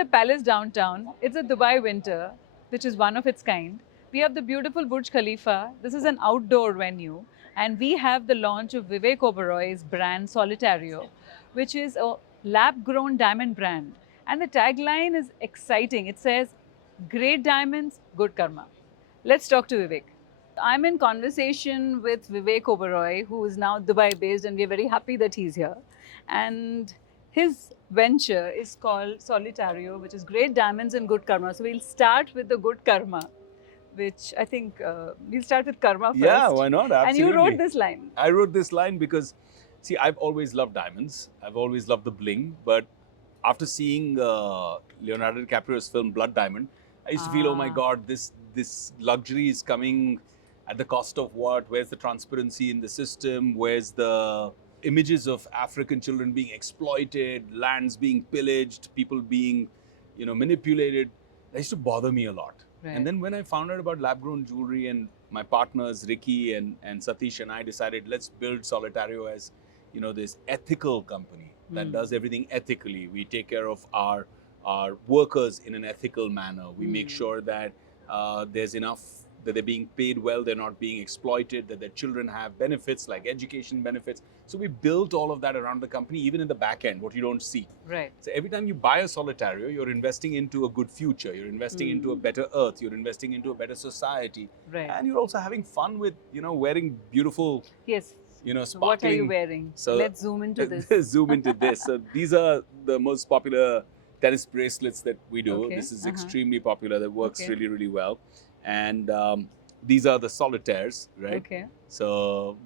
the Palace downtown. It's a Dubai winter, which is one of its kind. We have the beautiful Burj Khalifa. This is an outdoor venue. And we have the launch of Vivek Oberoi's brand Solitario, which is a lab-grown diamond brand. And the tagline is exciting. It says, "Great diamonds, good karma." Let's talk to Vivek. I'm in conversation with Vivek Oberoi, who is now Dubai based, and we're very happy that he's here. And his venture is called Solitario, which is great diamonds and good karma. So we'll start with the good karma, which I think we'll start with karma first. Yeah, why not? Absolutely. And you wrote this line. I wrote this line because, see, I've always loved diamonds. I've always loved the bling. But after seeing Leonardo DiCaprio's film Blood Diamond, I used to feel, oh my God, this luxury is coming at the cost of what? Where's the transparency in the system? Where's the images of African children being exploited, lands being pillaged, people being, manipulated? That used to bother me a lot. Right. And then when I found out about lab-grown jewelry, and my partners Ricky and Satish and I decided, let's build Solitario as, this ethical company that does everything ethically. We take care of our workers in an ethical manner. We make sure that there's enough, that they're being paid well, they're not being exploited, that their children have benefits like education benefits. So we built all of that around the company, even in the back end, what you don't see. Right. So every time you buy a Solitario, you're investing into a good future. You're investing into a better earth. You're investing into a better society. Right. And you're also having fun with, wearing beautiful, Yes. sparkling. So what are you wearing? So let's zoom into this. Zoom into this. So these are the most popular tennis bracelets that we do. Okay. This is extremely popular. That works Okay. really, really well. And these are the solitaires, right? Okay. So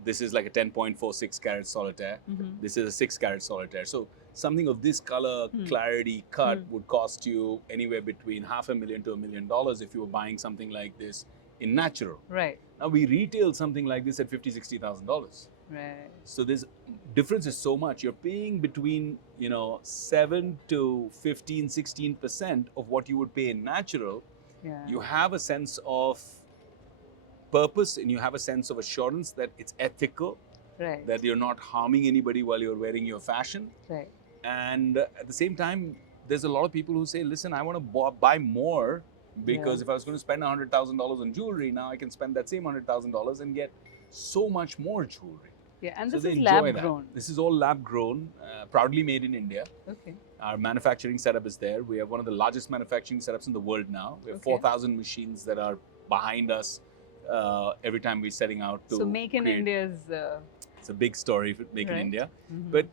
this is like a 10.46 carat solitaire. This is a 6 carat solitaire. So something of this color, clarity, cut would cost you anywhere between $500,000 to $1 million if you were buying something like this in natural. Right. Now we retail something like this at $50,000, $60,000. Right. So this difference is so much. You're paying between 7 to 15, 16% of what you would pay in natural. Yeah. You have a sense of purpose and you have a sense of assurance that it's ethical, Right. that you're not harming anybody while you're wearing your fashion. Right. And at the same time, there's a lot of people who say, listen, I want to buy more because if I was going to spend $100,000 on jewelry, now I can spend that same $100,000 and get so much more jewelry. Yeah, and So this they is enjoy lab that. grown. This is all lab grown, proudly made in India. Okay. Our manufacturing setup is there. We have one of the largest manufacturing setups in the world now. We have 4,000 machines that are behind us every time we're setting out to So make in create. India is It's a big story for Make in Right. India. But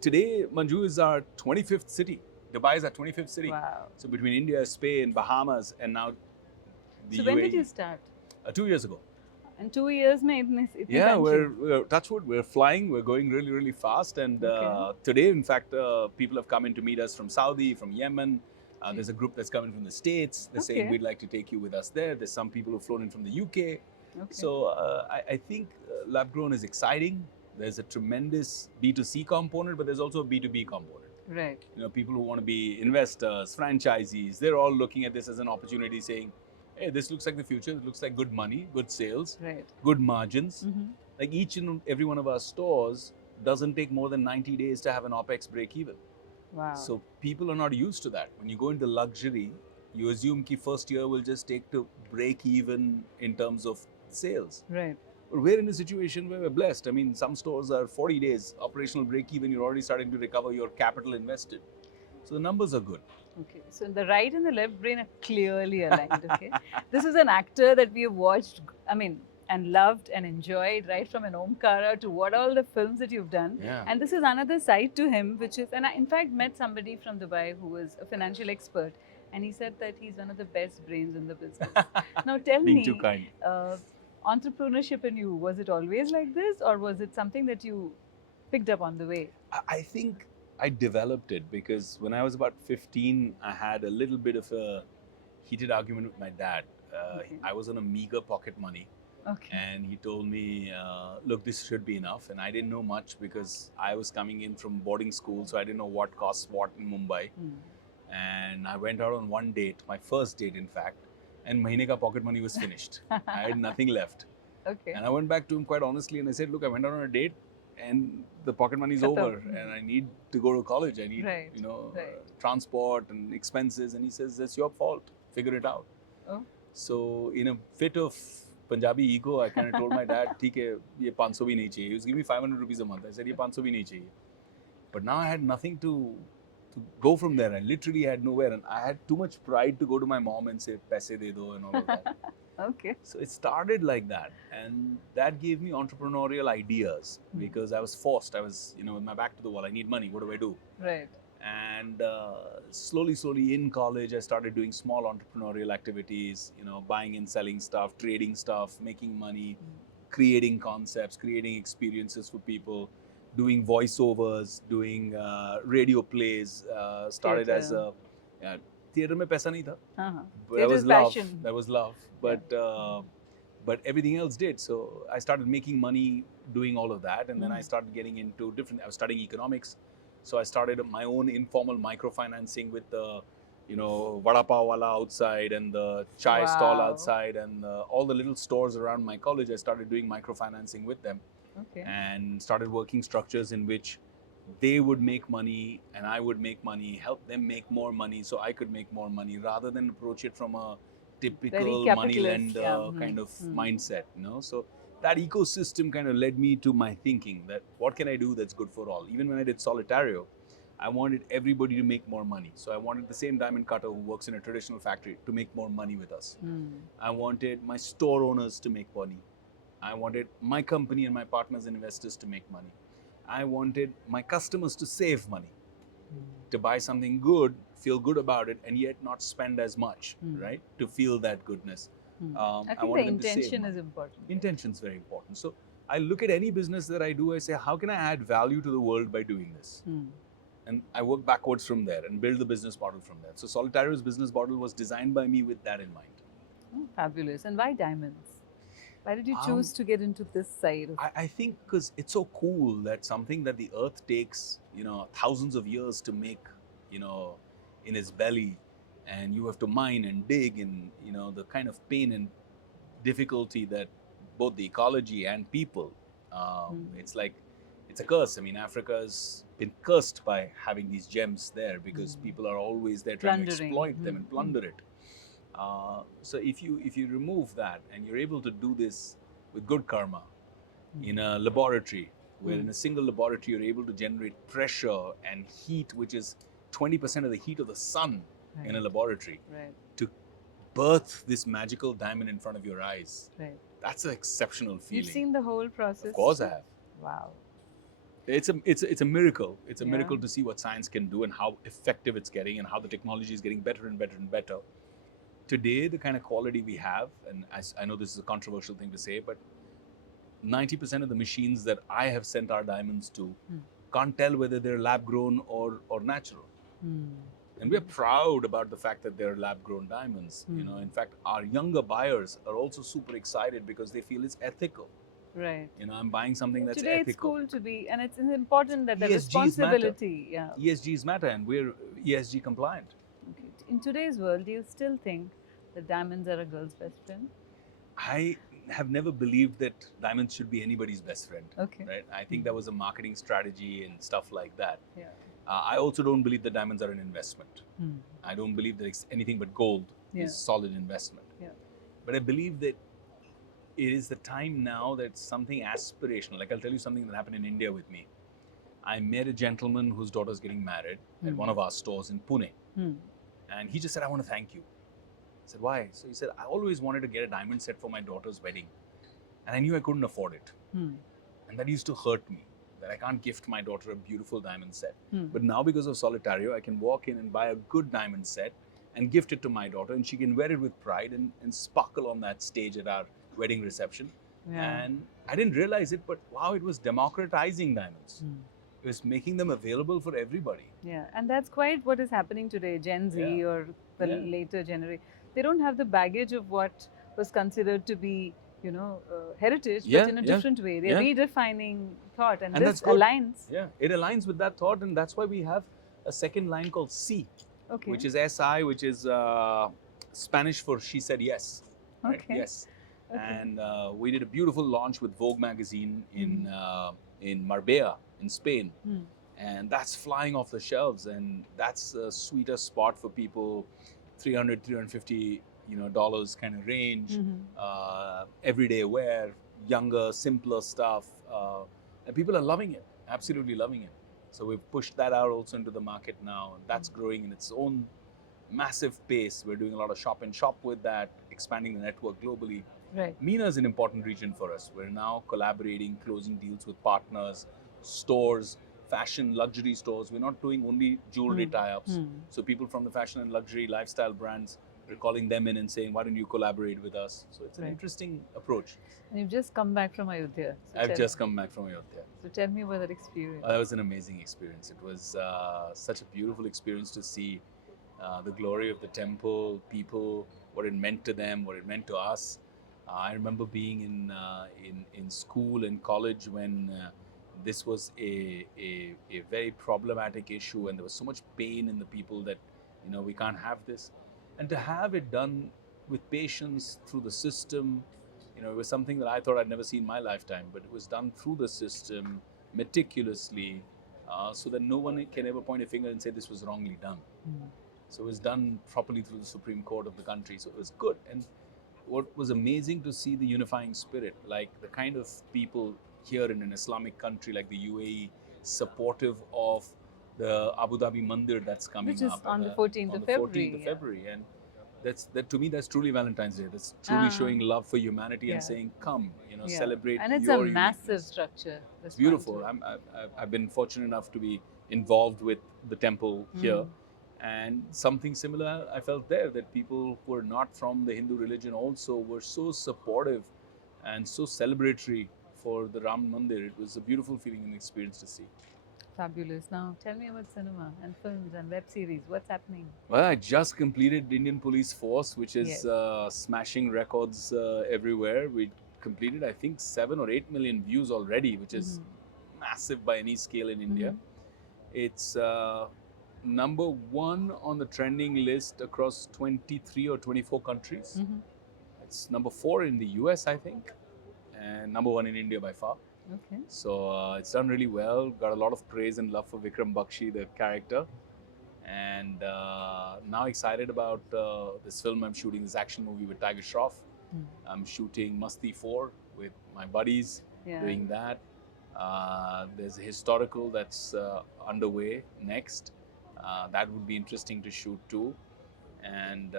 today, Manju is our 25th city. Dubai is our 25th city. wow. So between India, Spain, Bahamas, and now the So UAE. when did you start? 2 years ago. In 2 years में इतनी Yeah, countries. we're touch wood, we're flying, we're going really, really fast. And today, in fact, people have come in to meet us from Saudi, from Yemen. There's a group that's coming from the States. They're saying, Okay. we'd like to take you with us there. There's some people who've flown in from the UK. Okay. So I think lab grown is exciting. There's a tremendous B2C component, but there's also a B2B component. Right. People who want to be investors, franchisees, they're all looking at this as an opportunity saying, hey, this looks like the future. It looks like good money, good sales, Right. good margins. Like each and every one of our stores doesn't take more than 90 days to have an OPEX break even. Wow. So people are not used to that. When you go into luxury, you assume that first year will just take to break even in terms of sales. right. But we're in a situation where we're blessed. I mean, some stores are 40 days operational break even. You're already starting to recover your capital invested. So the numbers are good. Okay, so the right and the left brain are clearly aligned, okay? This is an actor that we have watched, and loved and enjoyed, right from an Omkara to what all the films that you've done. Yeah. And this is another side to him, which is, and I in fact met somebody from Dubai who was a financial expert, and he said that he's one of the best brains in the business. Now tell Being me, too kind. entrepreneurship in you, was it always like this, or was it something that you picked up on the way? I think I developed it because when I was about 15, I had a little bit of a heated argument with my dad. Okay. I was on a meager pocket money. Okay. And he told me, look, this should be enough. And I didn't know much because I was coming in from boarding school, so I didn't know what costs what in Mumbai. And I went out on one date, my first date in fact, and mahine ka pocket money was finished. I had nothing left. Okay. And I went back to him quite honestly and I said, look, I went out on a date, and the pocket money is Khatam. over, and I need to go to college. I need, Right, you know, right. transport and expenses. And he says, that's your fault. Figure it out. Oh. So in a fit of Punjabi ego, I kind of told my dad, "ठीक है, ये 500 भी नहीं चाहिए." He was giving me 500 rupees a month. I said, "ये 500 भी नहीं चाहिए." But now I had nothing to go from there. I literally had nowhere, and I had too much pride to go to my mom and say, "पैसे दे दो," and all of that. Okay. So it started like that, and that gave me entrepreneurial ideas because I was forced. I was, you know, with my back to the wall. I need money. What do I do? Right. And slowly in college, I started doing small entrepreneurial activities, you know, buying and selling stuff, trading stuff, making money, creating concepts, creating experiences for people, doing voiceovers, doing radio plays. Started as a theater mein paisa nahi tha. That Theatre was is love. passion. That was love. But everything else did. So I started making money doing all of that, and then I started getting into different. I was studying economics. So I started my own informal microfinancing with the, you know, vada pav wala outside and the chai stall outside and all the little stores around my college. I started doing microfinancing with them, and started working structures in which they would make money and I would make money, help them make more money so I could make more money, rather than approach it from a typical money lender kind of mindset, you know. So that ecosystem kind of led me to my thinking that what can I do that's good for all. Even when I did Solitario, I wanted everybody to make more money. So I wanted the same diamond cutter who works in a traditional factory to make more money with us. I wanted my store owners to make money. I wanted my company and my partners and investors to make money. I wanted my customers to save money, to buy something good, feel good about it, and yet not spend as much, right? To feel that goodness. I think the intention is important. Intention is very important. So I look at any business that I do, I say, how can I add value to the world by doing this? And I work backwards from there and build the business model from there. So Solitario's business model was designed by me with that in mind. Fabulous. And why diamonds? Why did you choose to get into this side? I think because it's so cool that something that the earth takes, you know, thousands of years to make, you know, in its belly, and you have to mine and dig, and, you know, the kind of pain and difficulty that both the ecology and people, it's like, it's a curse. I mean, Africa's been cursed by having these gems there because people are always there trying to exploit them and plunder it. So if you remove that and you're able to do this with good karma in a laboratory, where in a single laboratory you're able to generate pressure and heat, which is 20% of the heat of the sun in a laboratory, to birth this magical diamond in front of your eyes. That's an exceptional feeling. You've seen the whole process? Of course I have. Wow. It's a miracle. It's a miracle to see what science can do and how effective it's getting and how the technology is getting better and better and better. Today, the kind of quality we have, and I know this is a controversial thing to say, but 90% of the machines that I have sent our diamonds to can't tell whether they're lab-grown or natural. And we're proud about the fact that they're lab-grown diamonds. You know, in fact, our younger buyers are also super excited because they feel it's ethical. Right. You know, I'm buying something that's Today ethical. It's cool to be, and it's important that the ESGs responsibility. Matter. ESGs matter, and we're ESG compliant. Okay. In today's world, do you still think that diamonds are a girl's best friend? I have never believed that diamonds should be anybody's best friend. Okay. Right? I think that was a marketing strategy and stuff like that. I also don't believe that diamonds are an investment. I don't believe that anything but gold is solid investment. But I believe that it is the time now that something aspirational, like I'll tell you something that happened in India with me. I met a gentleman whose daughter's getting married at one of our stores in Pune. And he just said, I want to thank you. I said, why? So he said, I always wanted to get a diamond set for my daughter's wedding. And I knew I couldn't afford it. And that used to hurt me, that I can't gift my daughter a beautiful diamond set. But now because of Solitario, I can walk in and buy a good diamond set and gift it to my daughter, and she can wear it with pride and sparkle on that stage at our wedding reception. And I didn't realize it, but wow, it was democratizing diamonds. It was making them available for everybody. And that's quite what is happening today. Gen Z or the later generation, they don't have the baggage of what was considered to be, you know, heritage, but in a different way. They're redefining thought, and this aligns. It aligns with that thought, and that's why we have a second line called C, which is SI, which is Spanish for she said yes. Right? Yes. And we did a beautiful launch with Vogue magazine in in Marbella in Spain. Hmm. And that's flying off the shelves, and that's a sweeter spot for people. 300, 350, dollars kind of range, everyday wear, younger, simpler stuff, and people are loving it, absolutely loving it. So we've pushed that out also into the market now, and that's growing in its own massive pace. We're doing a lot of shop and shop with that, expanding the network globally. Right. MENA is an important region for us. We're now collaborating, closing deals with partners, stores, fashion, luxury stores. We're not doing only jewelry tie-ups. So people from the fashion and luxury lifestyle brands, we're calling them in and saying, why don't you collaborate with us? So it's an interesting approach. And you've just come back from Ayodhya. So I've just come back from Ayodhya. So tell me about that experience. That was an amazing experience. It was such a beautiful experience to see the glory of the temple, people, what it meant to them, what it meant to us. I remember being in school and college when this was a very problematic issue, and there was so much pain in the people that we can't have this, and to have it done with patience through the system, it was something that I thought I'd never see in my lifetime, but it was done through the system meticulously, so that no one can ever point a finger and say this was wrongly done. So it was done properly through the Supreme Court of the country, so it was good. And what was amazing to see the unifying spirit, like the kind of people here in an Islamic country like the UAE, supportive of the Abu Dhabi Mandir that's coming up. Which is on the 14th of February. 14th of February. And that to me, that's truly Valentine's Day. That's truly showing love for humanity and saying, come, celebrate. And it's your a massive uniqueness. structure. It's beautiful. I've been fortunate enough to be involved with the temple here. And something similar I felt there, that people who are not from the Hindu religion also were so supportive and so celebratory for the Ram Mandir. It was a beautiful feeling and experience to see. Fabulous. Now, tell me about cinema and films and web series. What's happening? Well, I just completed Indian Police Force, which is smashing records everywhere. We completed, I think, 7 or 8 million views already, which is massive by any scale in India. It's number 1 on the trending list across 23 or 24 countries. It's number 4 in the US, I think, and number 1 in India by far. Okay. So it's done really well. Got a lot of praise and love for Vikram Bakshi, the character. And now excited about this film I'm shooting, this action movie with Tiger Shroff. I'm shooting Masti 4 with my buddies, doing that. There's a historical that's underway next. That would be interesting to shoot too. And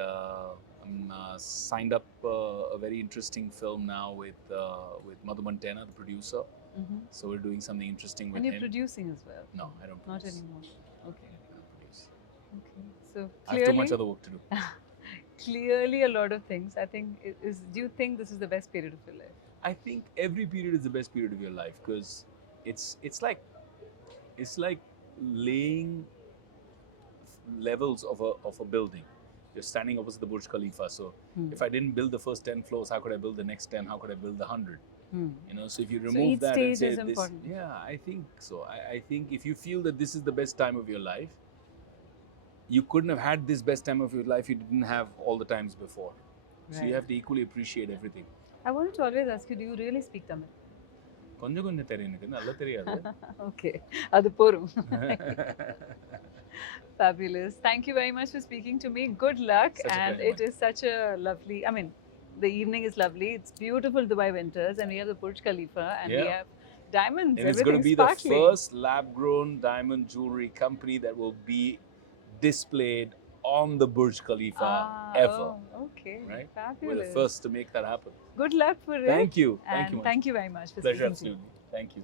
I'm signed up a very interesting film now with Madhu Mantena, the producer. So we're doing something interesting with him. And you're producing as well? No, I don't produce. Not anymore. Okay. I don't produce. Okay. So I have too much other work to do. Clearly a lot of things. I think, do you think this is the best period of your life? I think every period is the best period of your life, because it's like laying levels of a building. You're standing opposite the Burj Khalifa. So if I didn't build the first 10 floors, how could I build the next 10? How could I build the 100? So if you remove each that stage and say is this, important. I think so. I think if you feel that this is the best time of your life, you couldn't have had this best time of your life if you didn't have all the times before. So you have to equally appreciate everything. I wanted to always ask you, do you really speak Tamil? கொஞ்சம் கொஞ்சம் தெரியும் எனக்கு, நல்லா தெரியாது. Okay, அது போரும். Fabulous. Thank you very much for speaking to me. Good luck. And it is such a lovely, I mean, the evening is lovely. It's beautiful Dubai winters, and we have the Burj Khalifa, and we have diamonds. And it's going to be sparkling. the first lab-grown diamond jewelry company that will be displayed on the Burj Khalifa ever. Oh, okay. Right? Fabulous. We're the first to make that happen. Good luck for it. Thank you. And thank you very much for Pleasure, speaking to me. absolutely. Thank you.